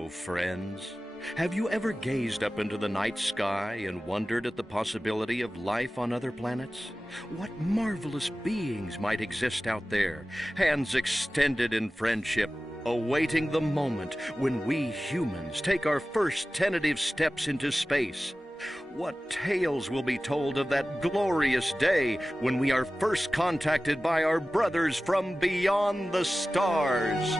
Hello, friends. Have you ever gazed up into the night sky and wondered at the possibility of life on other planets? What marvelous beings might exist out there, hands extended in friendship, awaiting the moment when we humans take our first tentative steps into space? What tales will be told of that glorious day when we are first contacted by our brothers from beyond the stars?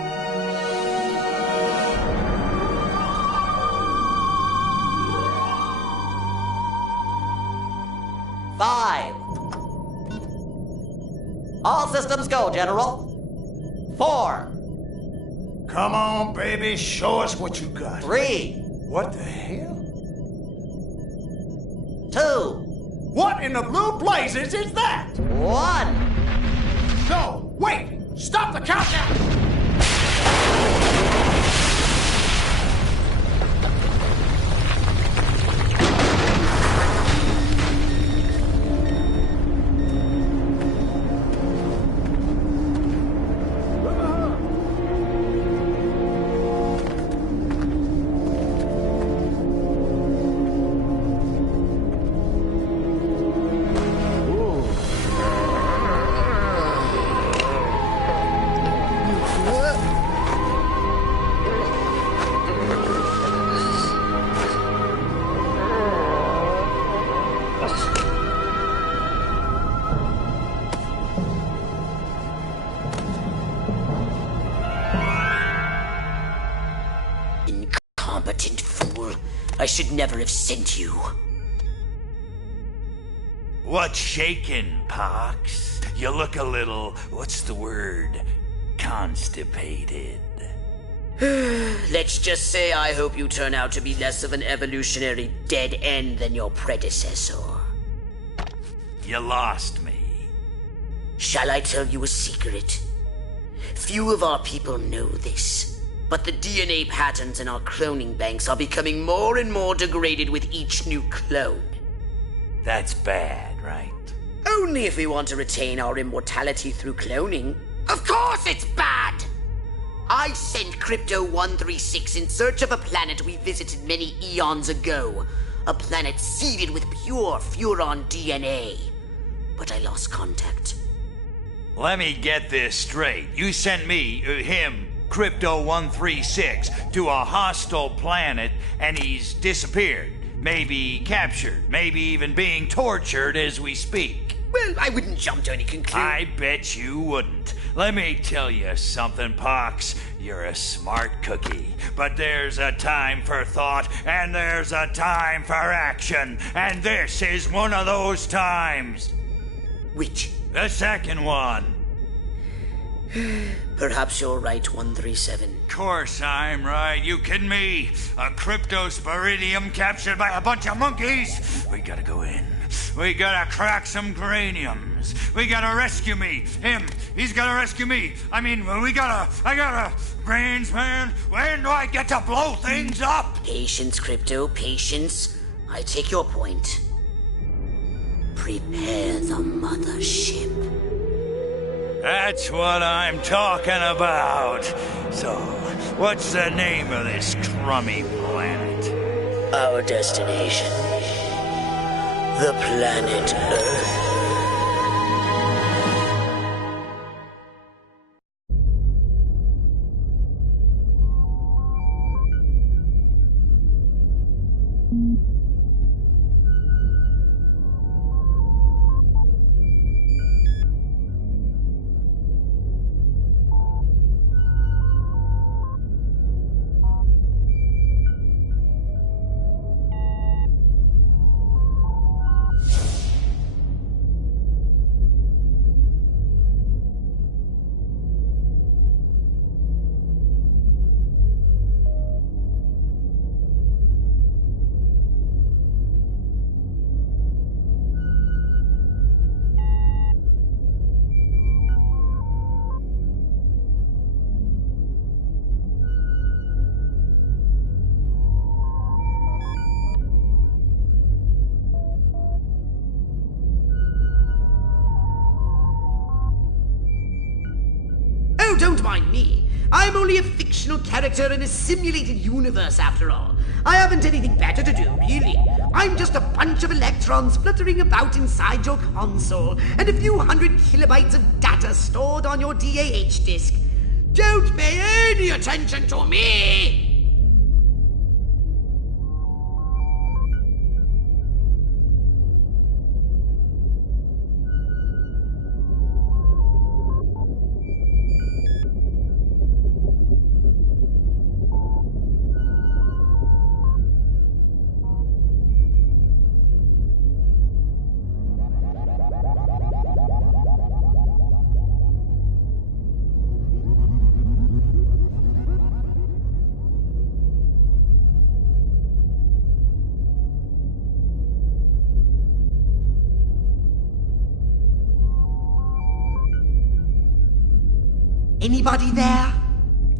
5. All systems go, General. 4. Come on, baby, show us what you got. 3. What the hell? 2. What in the blue blazes is that? 1. No, wait! Stop the countdown! Incompetent fool. I should never have sent you. What's shaking, Pox? You look a little, what's the word, constipated. Let's just say I hope you turn out to be less of an evolutionary dead end than your predecessor. You lost me. Shall I tell you a secret? Few of our people know this, but the DNA patterns in our cloning banks are becoming more and more degraded with each new clone. That's bad, right? Only if we want to retain our immortality through cloning. Of course it's bad! I sent Crypto-136 in search of a planet we visited many eons ago. A planet seeded with pure Furon DNA. But I lost contact. Let me get this straight. You sent me, him, Crypto-136, to a hostile planet and he's disappeared. Maybe captured, maybe even being tortured as we speak. Well, I wouldn't jump to any conclusion. I bet you wouldn't. Let me tell you something, Pox. You're a smart cookie. But there's a time for thought, and there's a time for action. And this is one of those times. Which? The second one. Perhaps you're right, 137. Course I'm right. You kidding me? A cryptosporidium captured by a bunch of monkeys? We gotta go in. We gotta crack some craniums. We gotta rescue me. Him. He's gotta rescue me. I mean, I gotta... Brains, man. When do I get to blow things up? Patience, Crypto, patience. I take your point. Prepare the mothership. That's what I'm talking about. So, what's the name of this crummy planet? Our destination. The planet Earth. Don't mind me. I'm only a fictional character in a simulated universe, after all. I haven't anything better to do, really. I'm just a bunch of electrons fluttering about inside your console, and a few hundred kilobytes of data stored on your DAH disk. Don't pay any attention to me! Anybody there?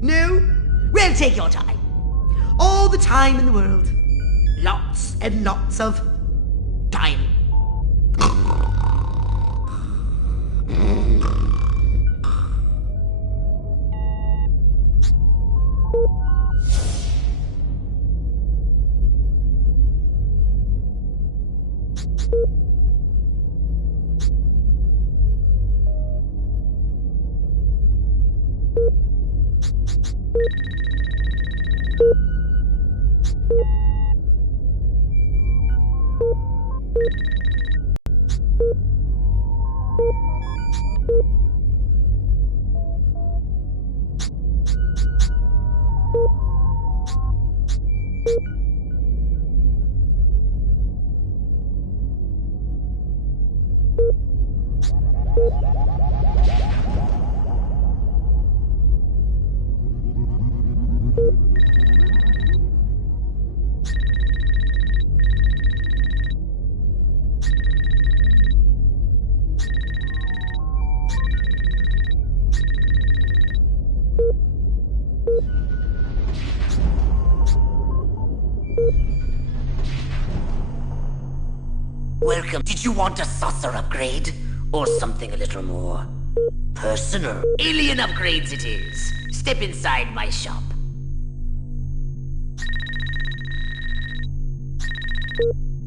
No? Well, take your time. All the time in the world. Lots and lots of time. Welcome. Did you want a saucer upgrade? Or something a little more personal? Alien upgrades it is. Step inside my shop.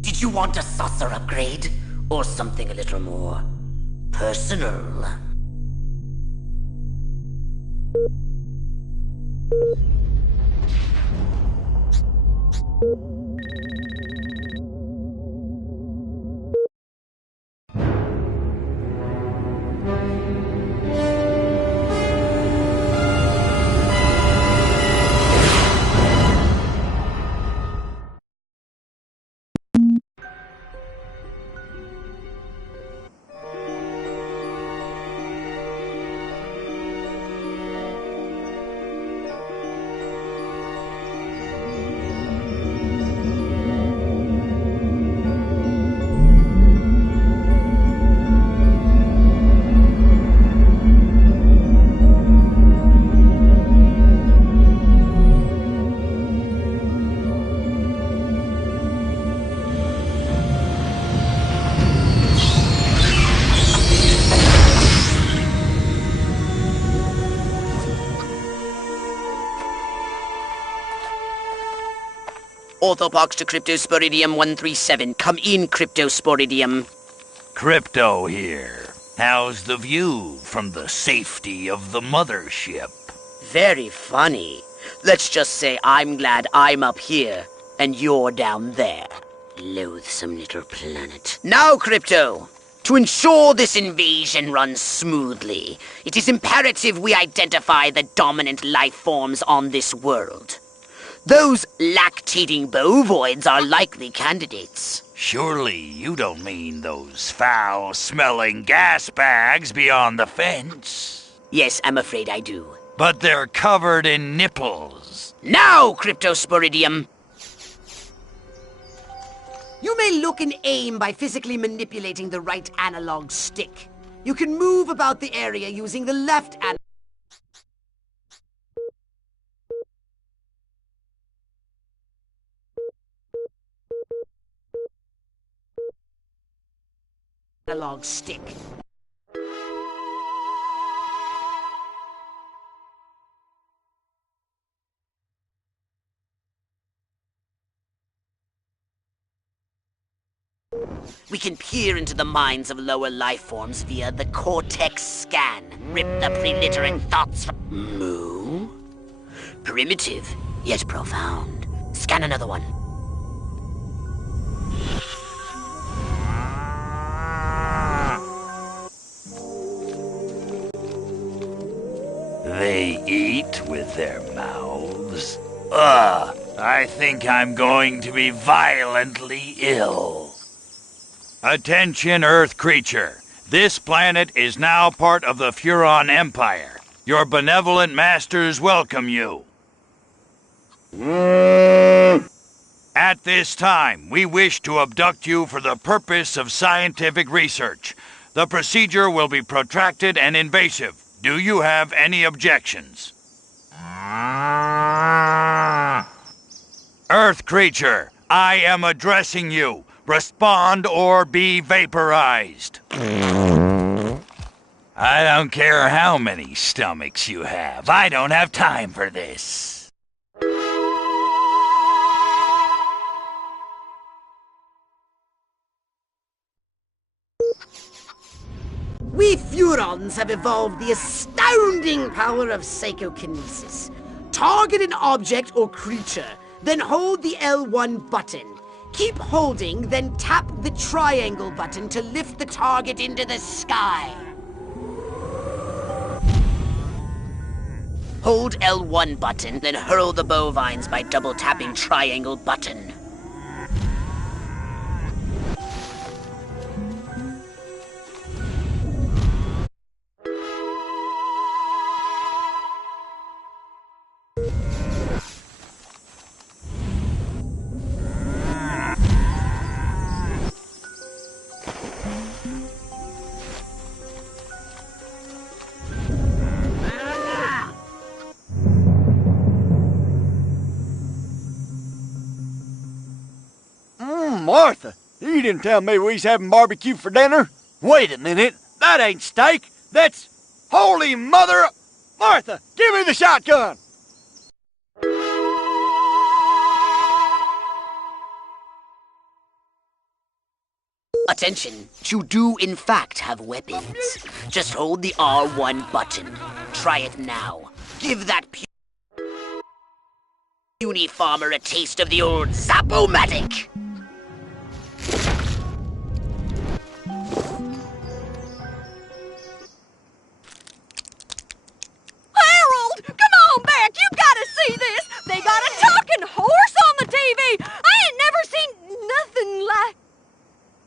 Did you want a saucer upgrade? Or something a little more personal? Orthopox to Cryptosporidium 137. Come in, Cryptosporidium. Crypto here. How's the view from the safety of the mothership? Very funny. Let's just say I'm glad I'm up here and you're down there. Loathsome little planet. Now, Crypto, to ensure this invasion runs smoothly, it is imperative we identify the dominant life forms on this world. Those lactating bovoids are likely candidates. Surely you don't mean those foul-smelling gas bags beyond the fence? Yes, I'm afraid I do. But they're covered in nipples. Now, Cryptosporidium! You may look and aim by physically manipulating the right analog stick. You can move about the area using the left analog stick. We can peer into the minds of lower life forms via the cortex scan. Rip the preliterate thoughts from... Moo? Primitive, yet profound. Scan another one. They eat with their mouths. Ugh, I think I'm going to be violently ill. Attention, Earth creature. This planet is now part of the Furon Empire. Your benevolent masters welcome you. At this time, we wish to abduct you for the purpose of scientific research. The procedure will be protracted and invasive. Do you have any objections? Earth creature, I am addressing you. Respond or be vaporized. I don't care how many stomachs you have. I don't have time for this. We Furons have evolved the astounding power of psychokinesis. Target an object or creature, then hold the L1 button. Keep holding, then tap the triangle button to lift the target into the sky. Hold L1 button, then hurl the bovines by double tapping triangle button. Martha, you didn't tell me we was having barbecue for dinner. Wait a minute, that ain't steak. That's... Holy mother... Martha, give me the shotgun! Attention, you do in fact have weapons. Just hold the R1 button. Try it now. Give that puny farmer a taste of the old Zap-O-Matic. Harold, come on back. You gotta see this. They got a talking horse on the TV. I ain't never seen nothing like...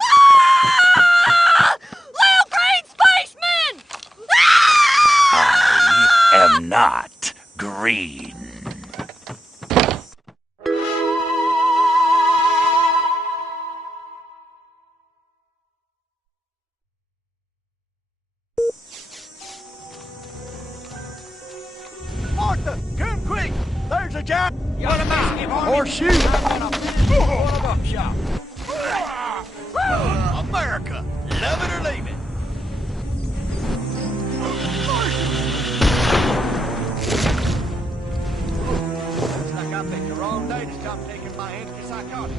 Ah! Lil Green Spaceman! Ah! I am not green. Martha, come quick! There's a giant... What about him, Horseshoe! What a buckshot. America! Love it or leave it! Looks like I picked the wrong day to stop taking my antipsychotic.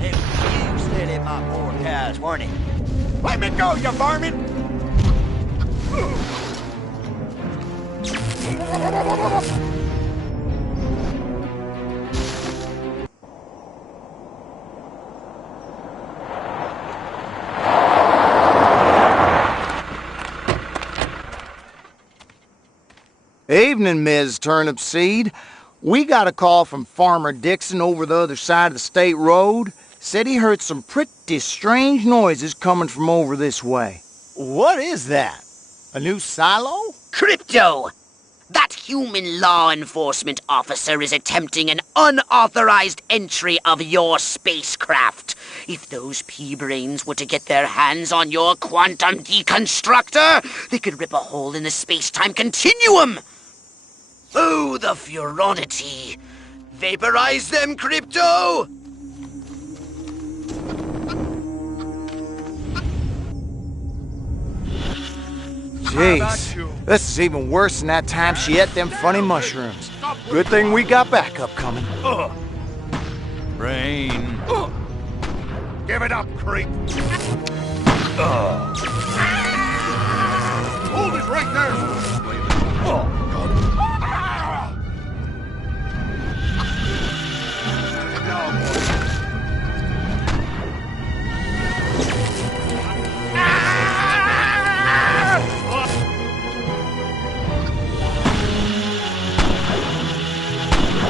It was you stealing my poor cows, weren't it? Let me go, you varmint! Evening, Ms. Turnipseed. We got a call from Farmer Dixon over the other side of the state road. Said he heard some pretty strange noises coming from over this way. What is that? A new silo? Crypto! That human law enforcement officer is attempting an unauthorized entry of your spacecraft. If those pea-brains were to get their hands on your quantum deconstructor, they could rip a hole in the space-time continuum. Oh, the furonity! Vaporize them, Crypto! Jeez, this is even worse than that time she ate them funny mushrooms. Good thing we got backup coming. Rain. Give it up, creep. Hold it right there.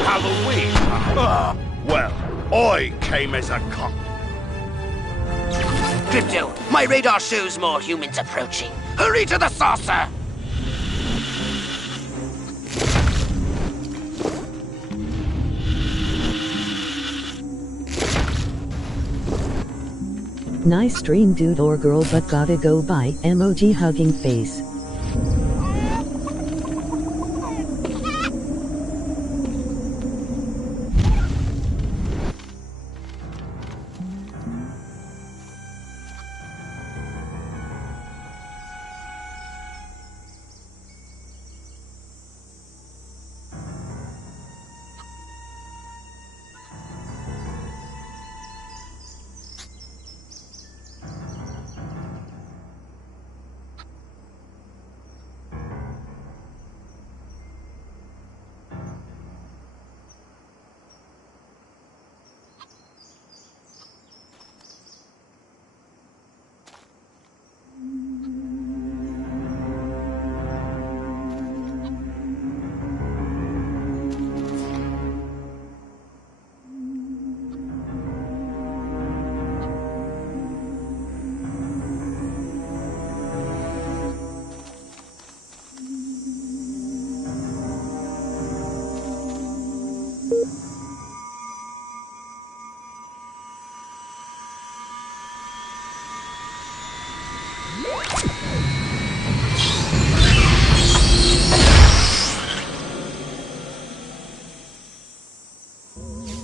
Halloween. Well, I came as a cop. Crypto, my radar shows more humans approaching. Hurry to the saucer! Nice stream, dude or girl, but gotta go by emoji hugging face.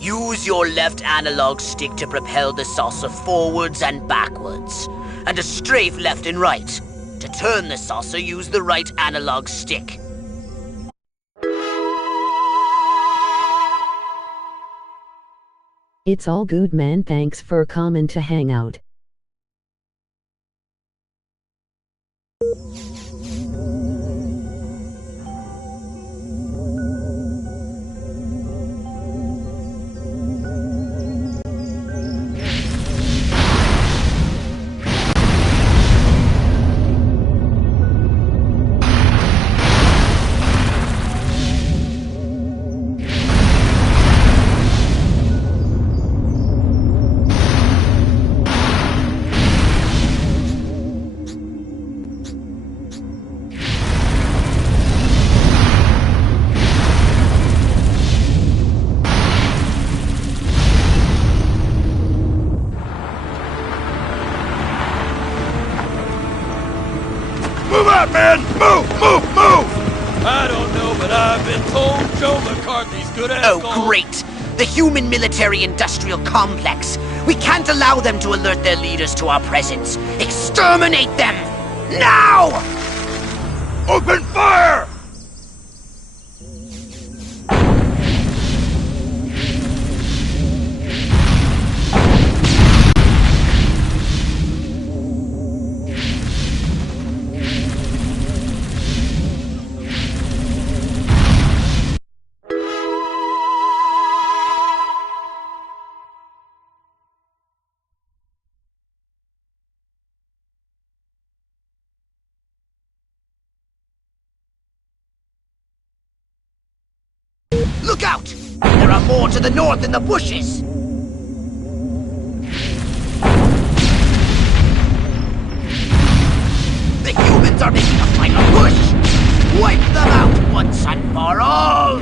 Use your left analog stick to propel the saucer forwards and backwards, and a strafe left and right. To turn the saucer, use the right analog stick. It's all good, man. Thanks for coming to hang out. Move out, man! Move! Move! Move! I don't know, but I've been told Joe McCarthy's good at Oh, great! The human military-industrial complex. We can't allow them to alert their leaders to our presence. Exterminate them! Now! Open fire! Look out! There are more to the north in the bushes! The humans are making a final push! Wipe them out once and for all!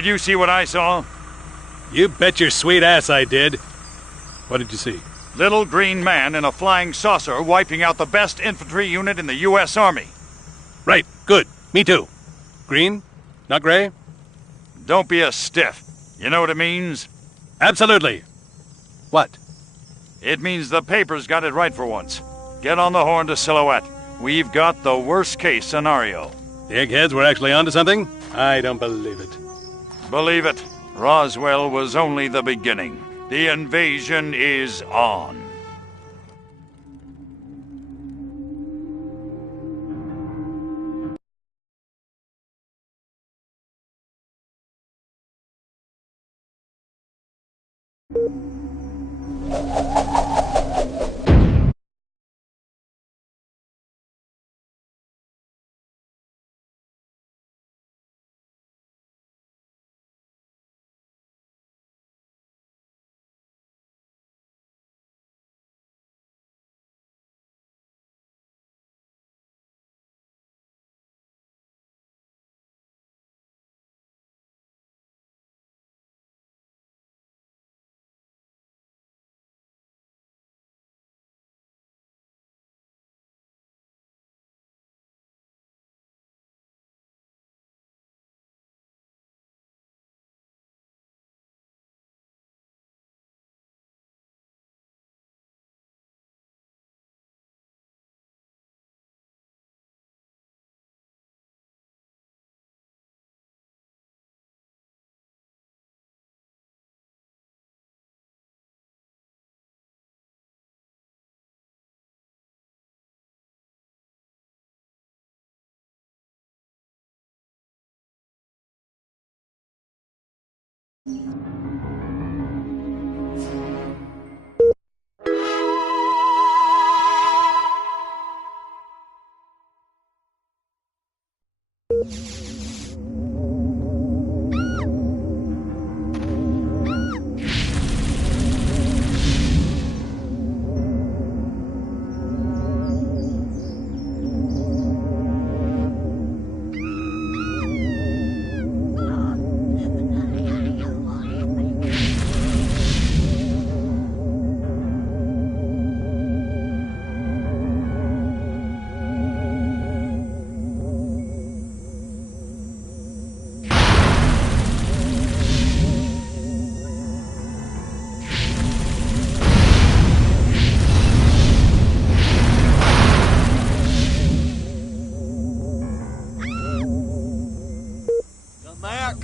Did you see what I saw? You bet your sweet ass I did. What did you see? Little green man in a flying saucer wiping out the best infantry unit in the U.S. Army. Right, good. Me too. Green? Not gray? Don't be a stiff. You know what it means? Absolutely. What? It means the paper's got it right for once. Get on the horn to Silhouette. We've got the worst case scenario. The eggheads were actually onto something? I don't believe it. Believe it. Roswell was only the beginning. The invasion is on.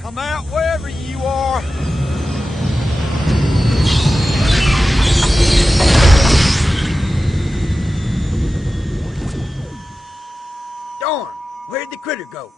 Come out wherever you are. Darn, where'd the critter go?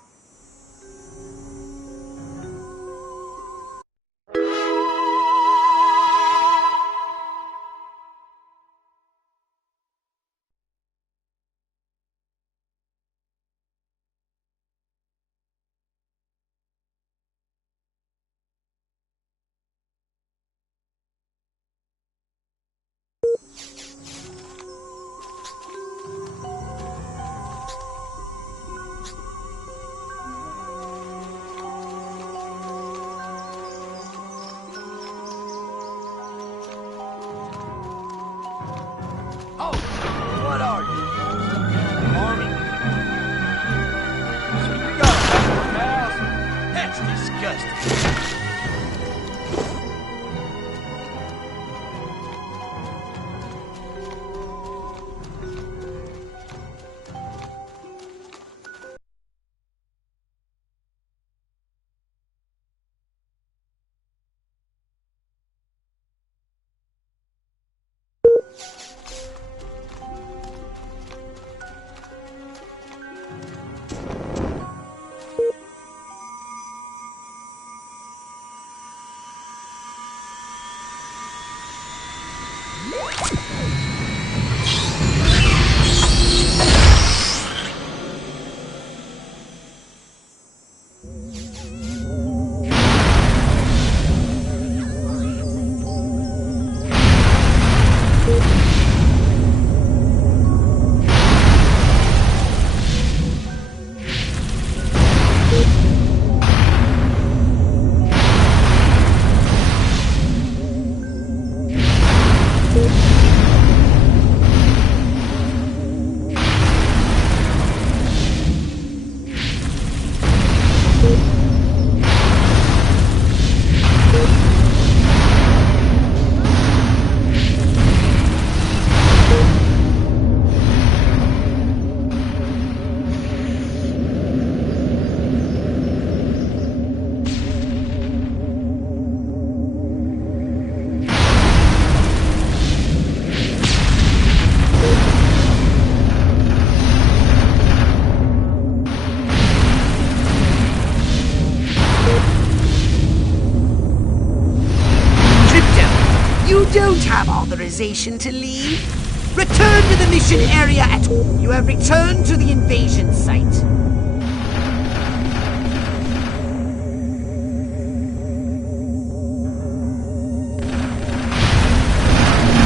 authorization to leave? Return to the mission area at... You have returned to the invasion site.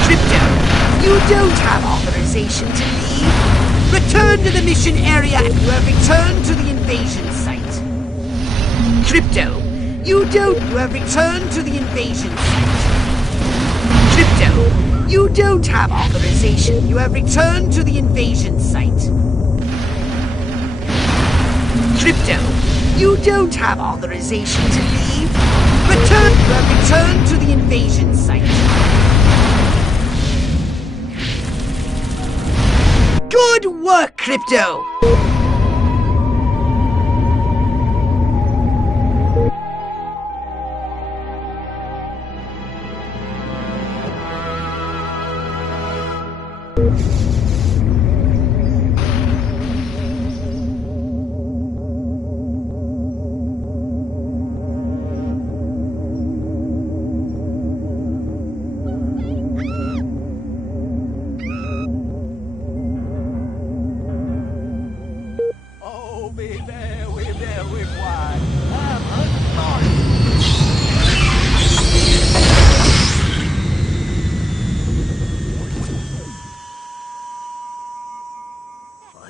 Crypto, you don't have authorization to leave. Return to the mission area. You have returned to the invasion site. Crypto, you have returned to the invasion site. Crypto, you don't have authorization. You have returned to the invasion site. Crypto, you don't have authorization to leave. You have returned to the invasion site. Good work, Crypto!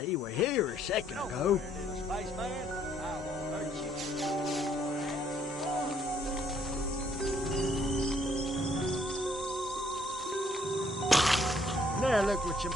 You were here a second ago. Now look what you...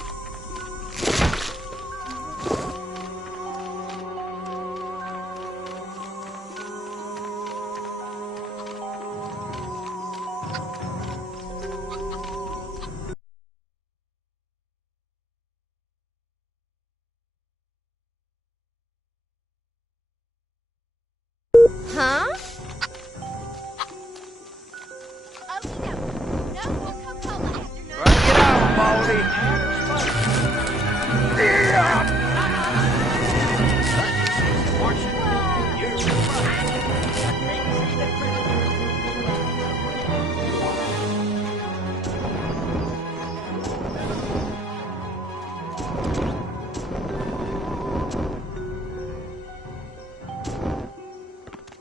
Huh? Oh, no more Coca-Cola after 9. Bring it on, Baldy.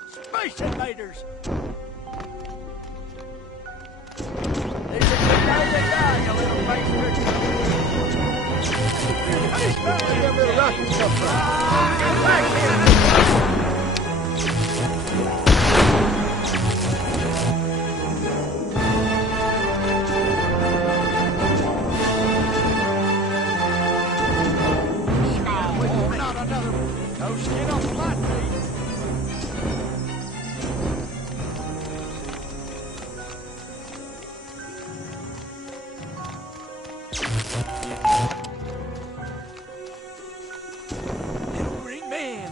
Space invaders! This is the day to die, you little bastard! Hey, where the rockets come from? Get back here! Not another one. No skin off flat feet. Little green man.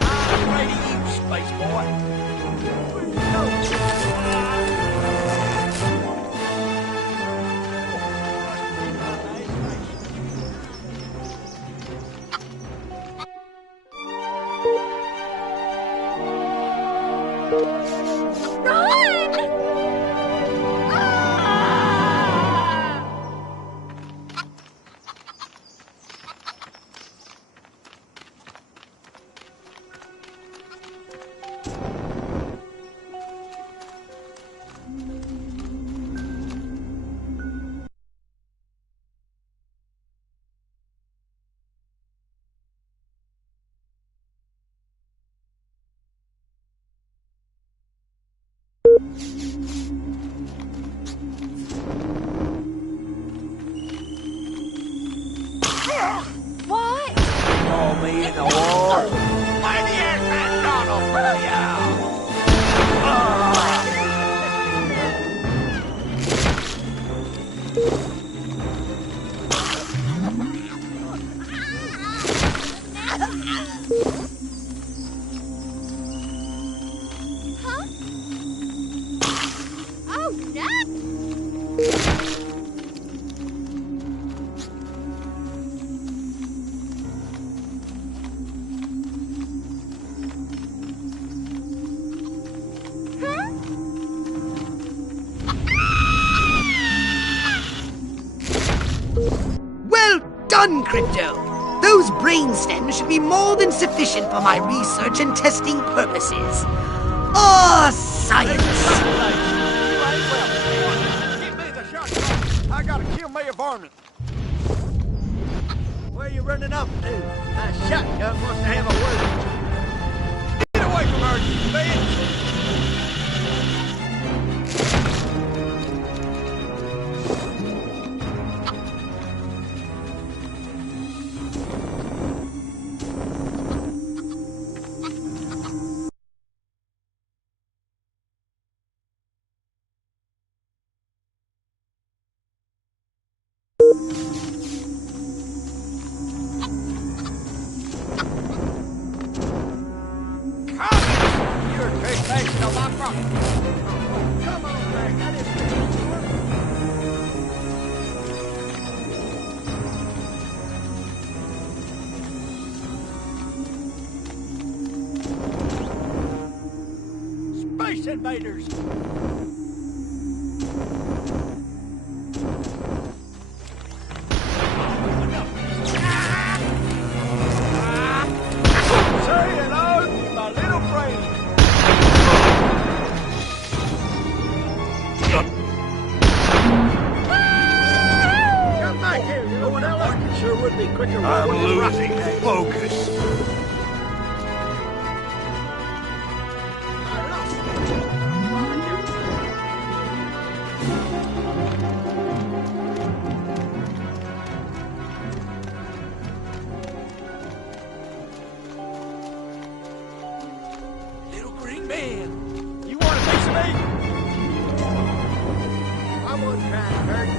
I'm ready to use space boy. Where you Run! Ah! What? throw me in the war? Mighty ass man Donald, will ya? Huh? Oh, no! Huh? done, Crypto. Those brainstems should be more than sufficient for my research and testing purposes. Science! Give me the shotgun. I gotta kill my varmint. Where you running up to? My shotgun wants to have a word. Get away from her, you bitch! Space invaders! Say hello to my little friend! Come back here, you know what else? Sure would be quicker. I'm losing focus. Little green man, you want a piece of me? I wasn't trying to hurt you.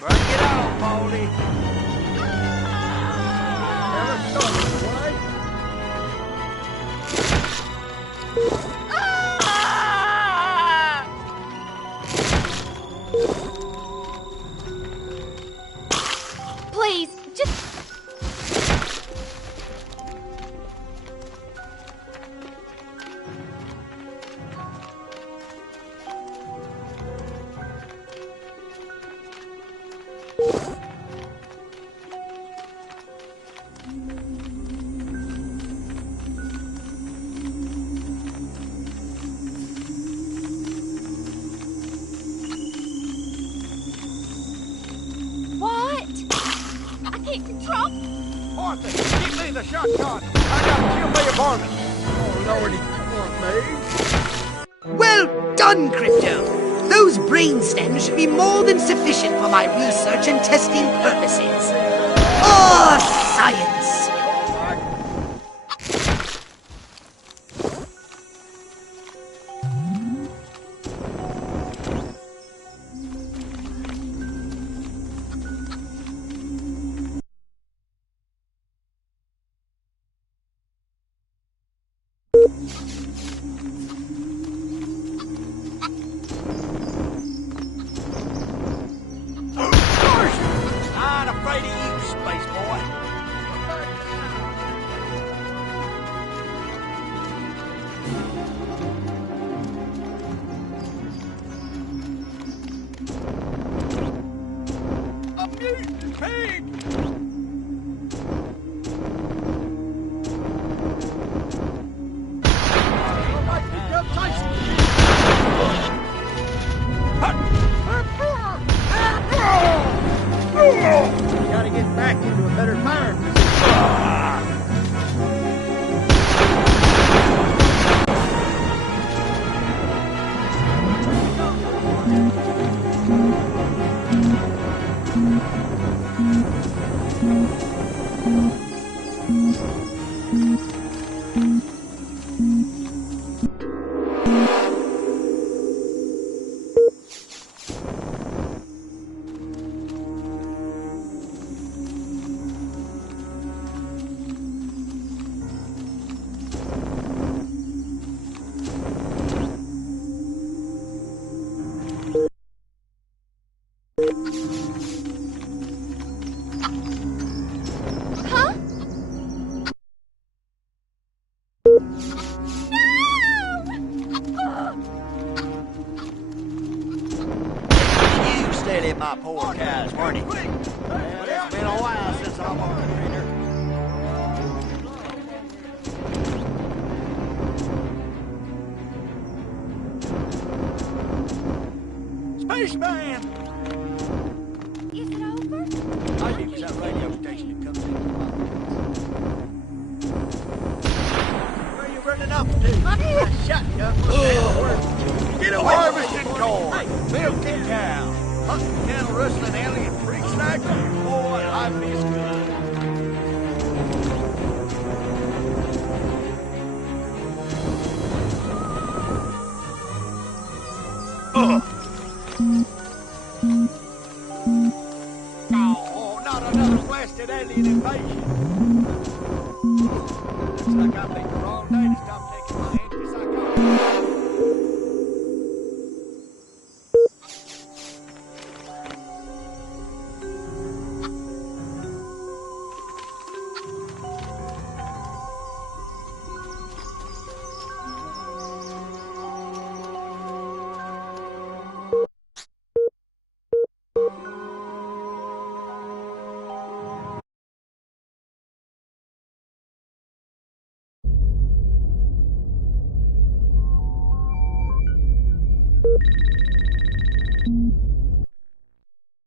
Bring it on, Baldy. Please, just... What? I can't control... Martha, give me the shotgun. I gotta kill me a varmint. Oh, Lordy, want me? Well done, Crypto. Those brainstems should be more than sufficient for my research and testing purposes. Science! Not afraid of you, space boy. A mutant pig! You steady my poor cow's warning. Well, it's been a while since I'm on the trainer. Spaceman! Is it over? I think it's that radio station that comes into my Where are you running up to? Shotgun Get a harvesting corn! Milk and cow! Hunting cattle, rustling alien freaks like you. Boy, life is good. Oh, not another blasted alien invasion. Looks like I've been the wrong day to stop taking my antipsychotics.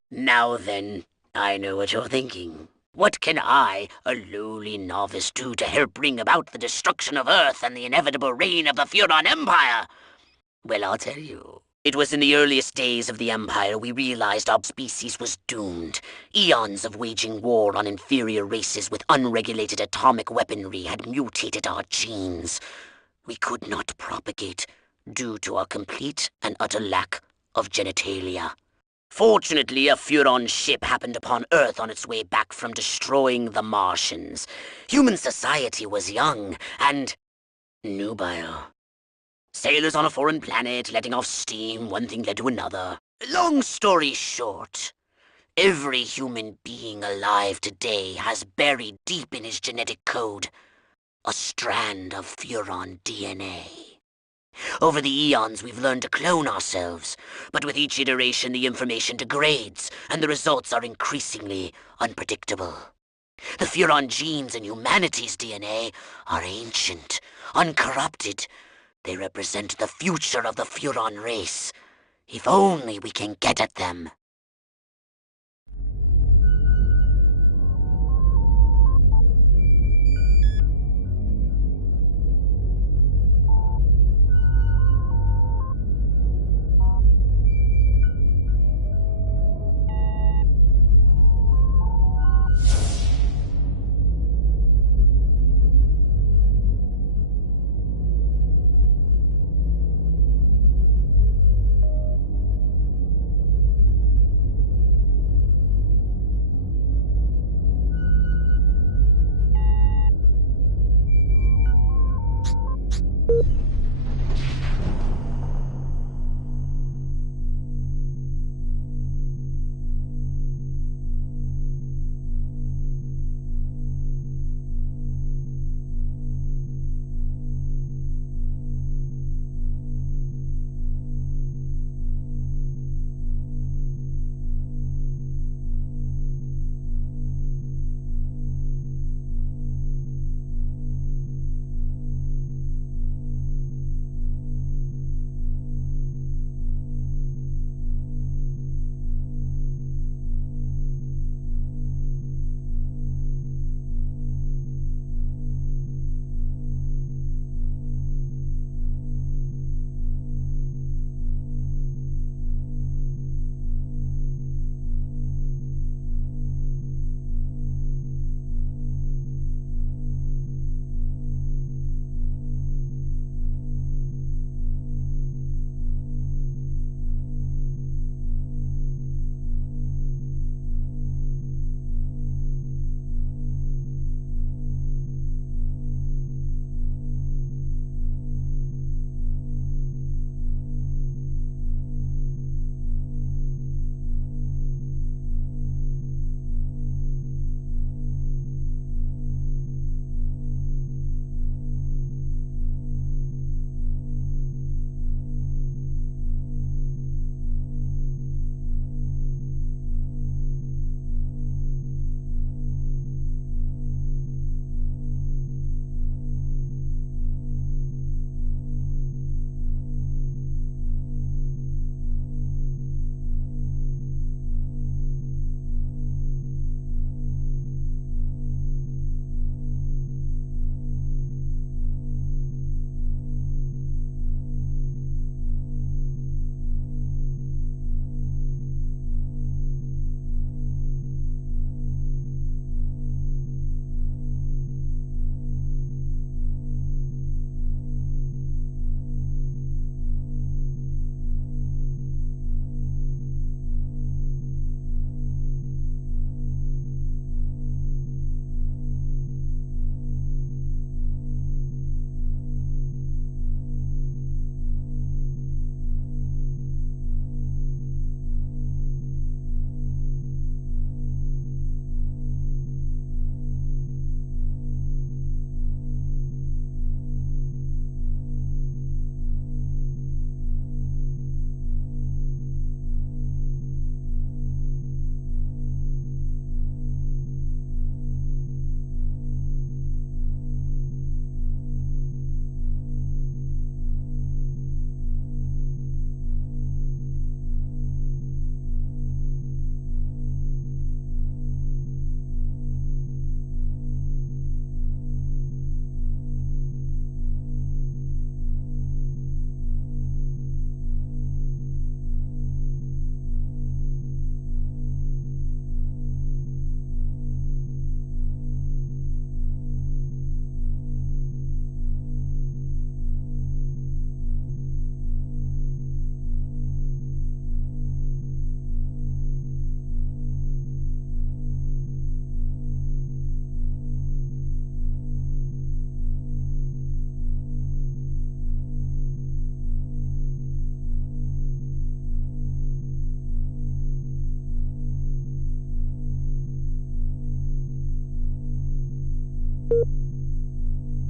Now then, I know what you're thinking. What can I, a lowly novice, do to help bring about the destruction of Earth and the inevitable reign of the Furon Empire? Well, I'll tell you. It was in the earliest days of the Empire we realized our species was doomed. Eons of waging war on inferior races with unregulated atomic weaponry had mutated our genes. We could not propagate due to our complete and utter lack of genitalia. Fortunately, a Furon ship happened upon Earth on its way back from destroying the Martians. Human society was young and nubile. Sailors on a foreign planet, letting off steam, one thing led to another. Long story short, every human being alive today has buried deep in his genetic code a strand of Furon DNA. Over the eons, we've learned to clone ourselves, but with each iteration, the information degrades, and the results are increasingly unpredictable. The Furon genes in humanity's DNA are ancient, uncorrupted. They represent the future of the Furon race. If only we can get at them.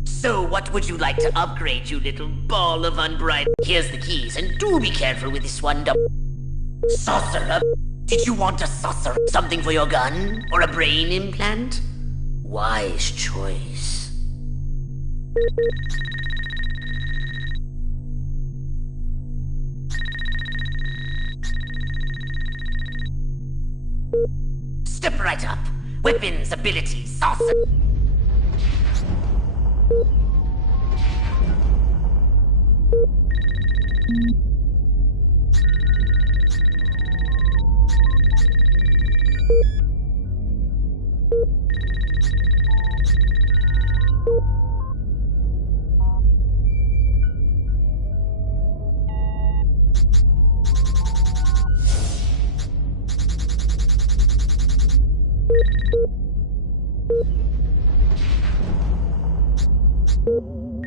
So what would you like to upgrade, you little ball of unbridled? Here's the keys, and do be careful with this one. Sorcerer? Did you want a saucer? Something for your gun? Or a brain implant? Wise choice. Step right up. Weapons, abilities, saucer.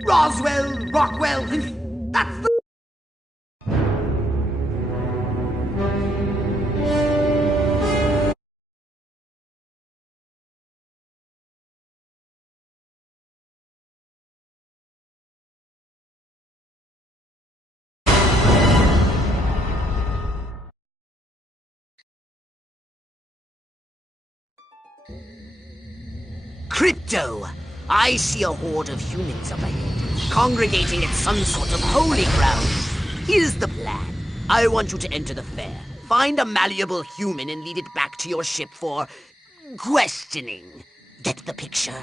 Roswell, Rockwell, that's the... Crypto! I see a horde of humans up ahead, congregating at some sort of holy ground. Here's the plan. I want you to enter the fair, find a malleable human and lead it back to your ship for... questioning. Get the picture?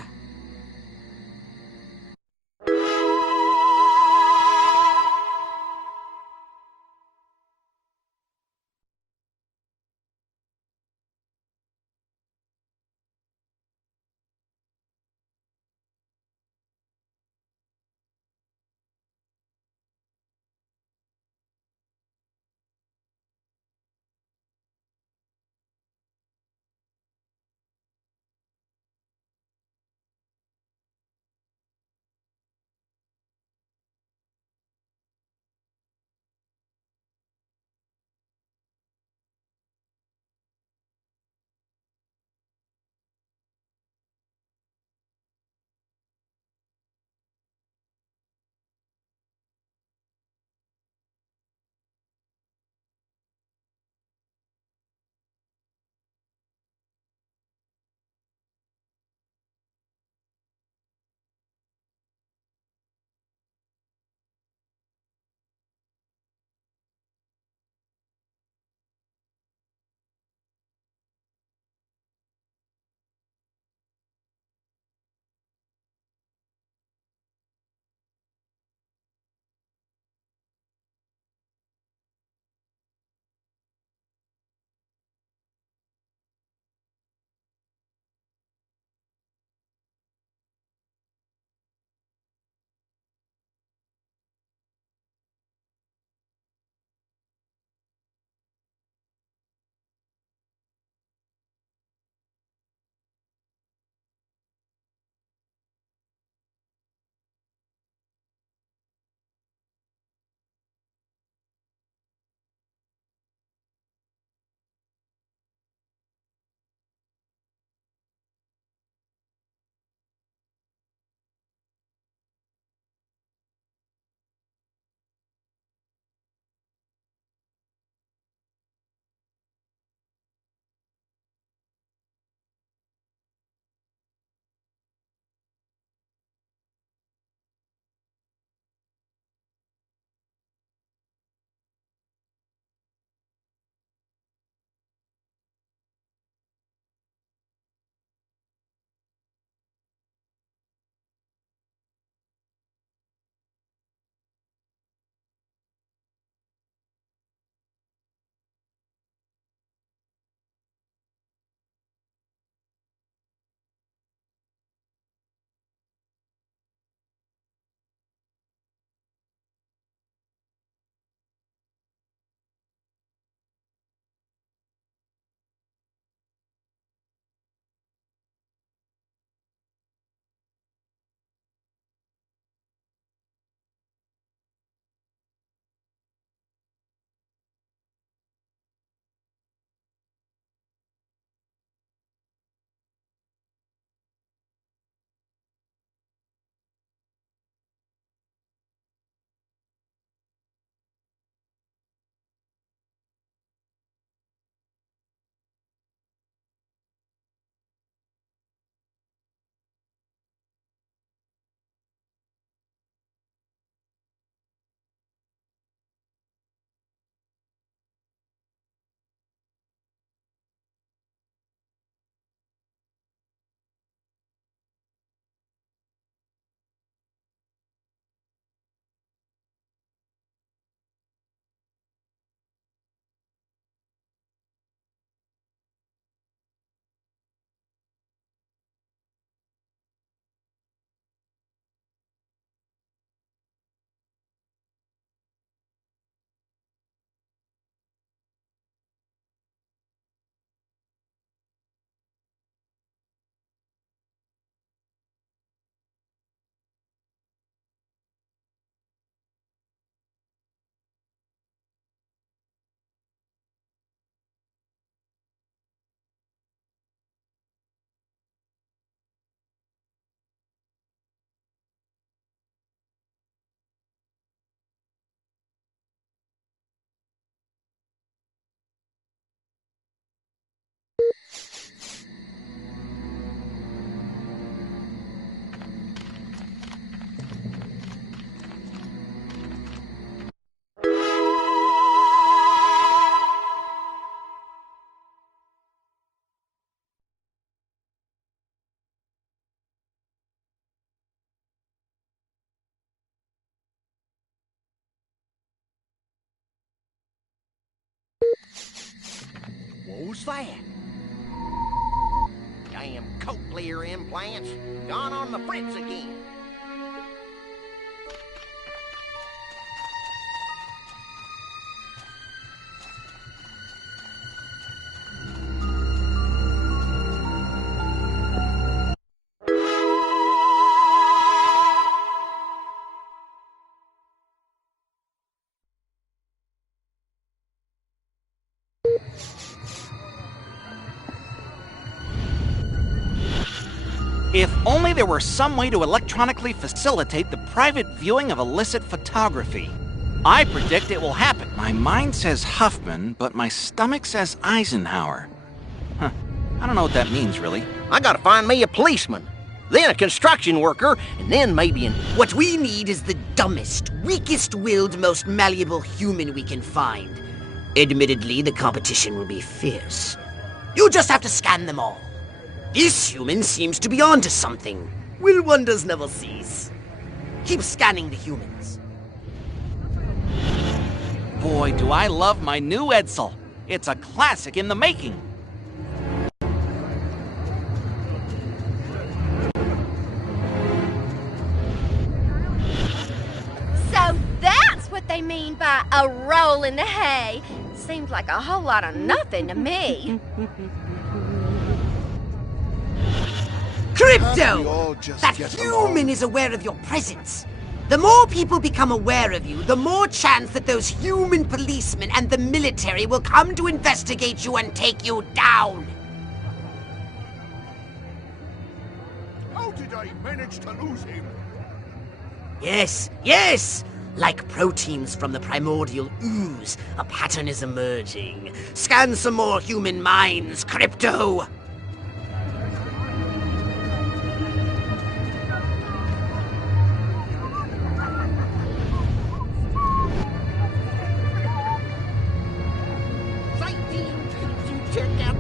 Who's that? Damn cochlear implants. Gone on the fritz again. If only there were some way to electronically facilitate the private viewing of illicit photography. I predict it will happen. My mind says Huffman, but my stomach says Eisenhower. Huh. I don't know what that means, really. I gotta find me a policeman, then a construction worker, and then maybe an... What we need is the dumbest, weakest-willed, most malleable human we can find. Admittedly, the competition will be fierce. You'll just have to scan them all. This human seems to be onto something. Will wonders never cease? Keep scanning the humans. Boy, do I love my new Edsel. It's a classic in the making. So that's what they mean by a roll in the hay. Seems like a whole lot of nothing to me. Crypto! That human is aware of your presence. The more people become aware of you, the more chance that those human policemen and the military will come to investigate you and take you down. How did I manage to lose him? Yes, yes! Like proteins from the primordial ooze, a pattern is emerging. Scan some more human minds, Crypto!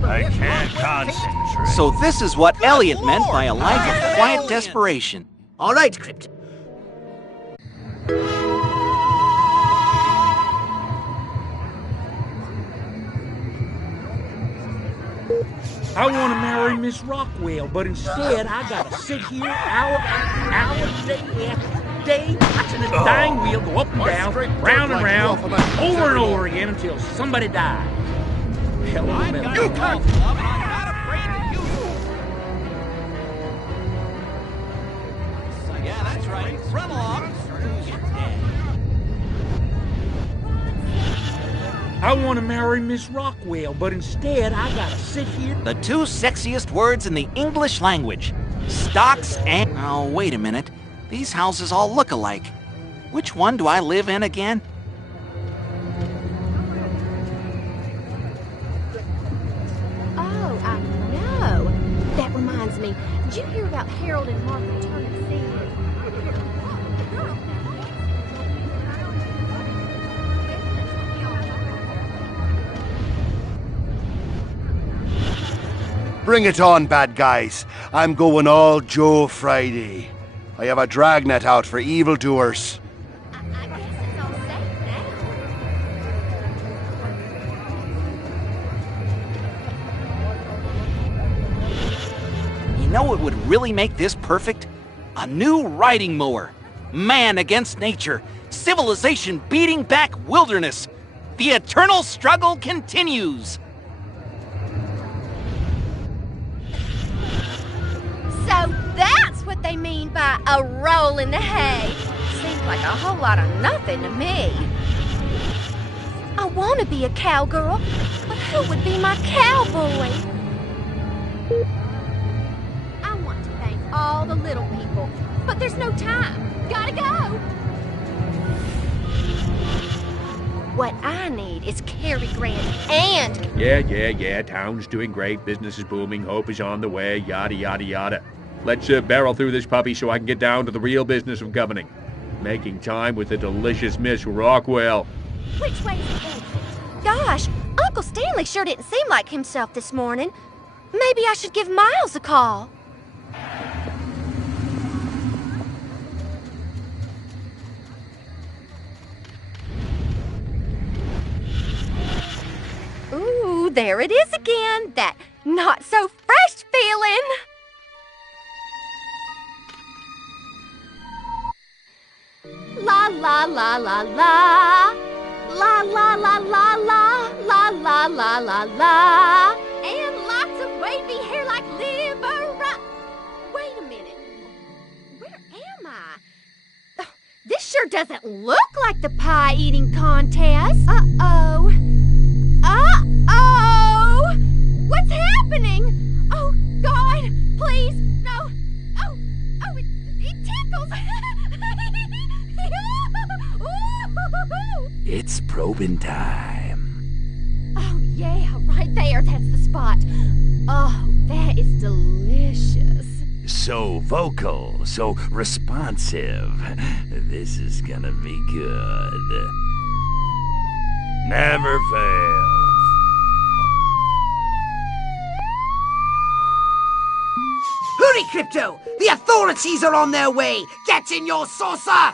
I can't concentrate. So this is what Elliot meant by a life of quiet desperation. All right, Crypto. I want to marry Miss Rockwell, but instead I gotta sit here hour after hour, day after day, watching this dang wheel go up and down, round and round, over and over again until somebody dies. Hell of a mess. You can't! I'm not afraid of you! Yeah, that's right. Run along. I want to marry Miss Rockwell, but instead I gotta sit here. The two sexiest words in the English language. Stocks and... Oh, wait a minute. These houses all look alike. Which one do I live in again? Oh, I know. That reminds me. Did you hear about Harold and Martha turning seed? Bring it on, bad guys. I'm going all Joe Friday. I have a dragnet out for evildoers. I guess it's all safe now. You know what would really make this perfect? A new riding mower. Man against nature. Civilization beating back wilderness. The eternal struggle continues. So that's what they mean by a roll in the hay. Seems like a whole lot of nothing to me. I want to be a cowgirl, but who would be my cowboy? I want to thank all the little people, but there's no time. Gotta go. What I need is Cary Grant and... Yeah. Town's doing great. Business is booming. Hope is on the way. Yada, yada, yada. Let's barrel through this puppy so I can get down to the real business of governing. Making time with the delicious Miss Rockwell. Which way is the exit? Gosh, Uncle Stanley sure didn't seem like himself this morning. Maybe I should give Miles a call. Ooh, there it is again, that not so fresh feeling. La la la la la. La la la la la. La la la la la. And lots of wavy hair like liver. Wait a minute. Where am I? Oh, this sure doesn't look like the pie eating contest. Uh-oh. Uh-oh! What's happening? Oh, God, please, no. Oh, it tickles. It's probing time. Oh, yeah, right there. That's the spot. Oh, that is delicious. So vocal, so responsive. This is gonna be good. Never fails. Hurry, Crypto! The authorities are on their way! Get in your saucer!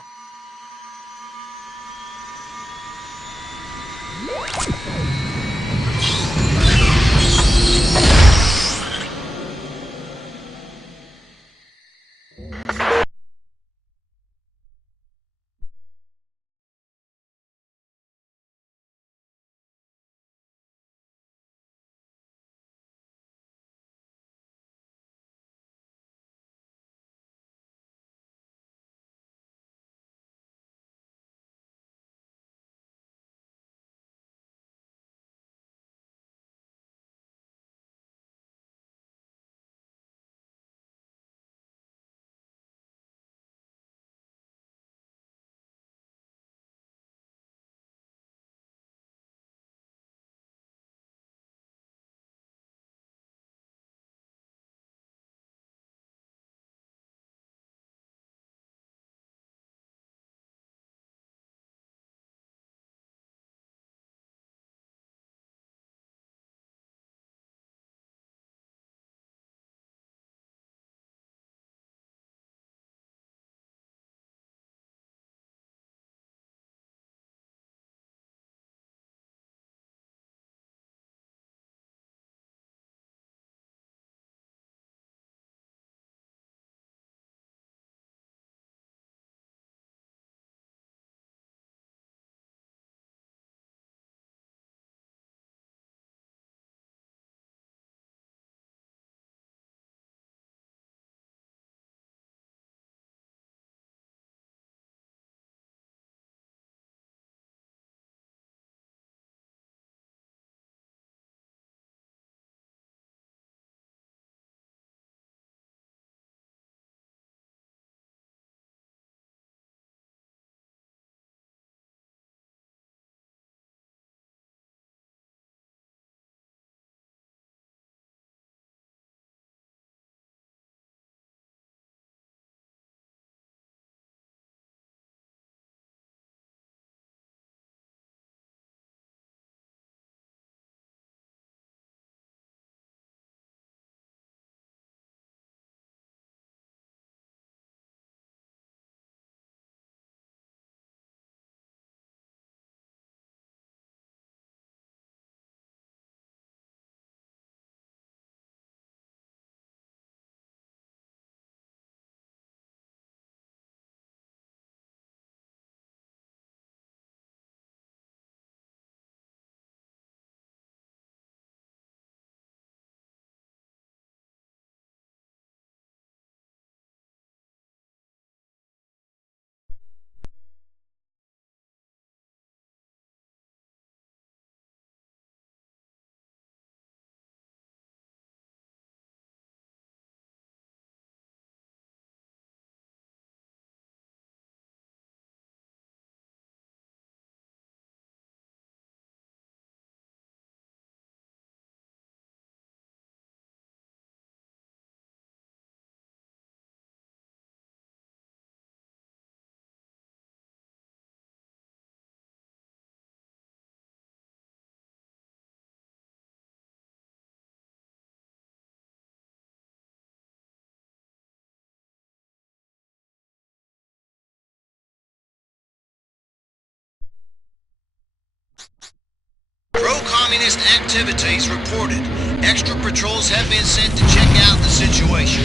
communist activities reported. Extra patrols have been sent to check out the situation.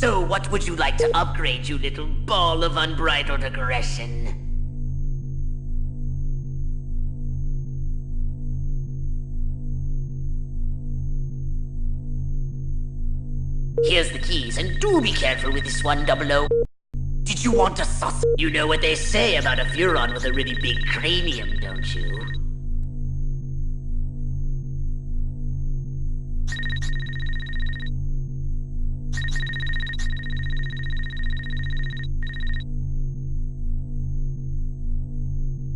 So, what would you like to upgrade, you little ball of unbridled aggression? Here's the keys, and do be careful with this one, 00. Did you want a sauce? You know what they say about a Furon with a really big cranium, don't you?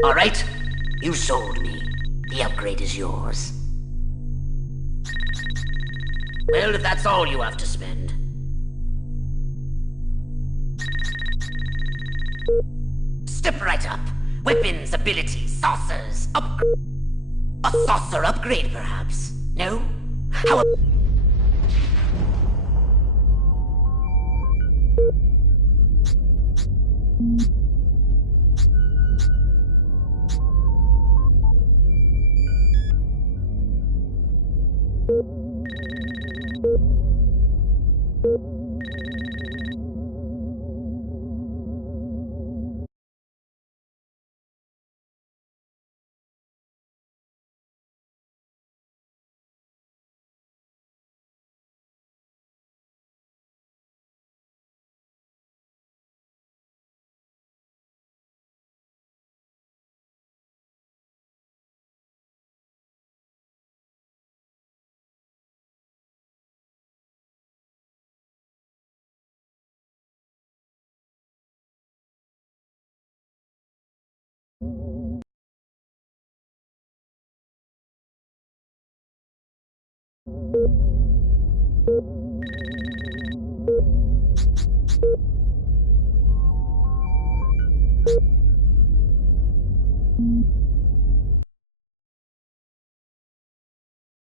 Alright, you sold me. The upgrade is yours. Well, if that's all you have to spend. Step right up. Weapons, abilities, saucers, a saucer upgrade, perhaps? No? How You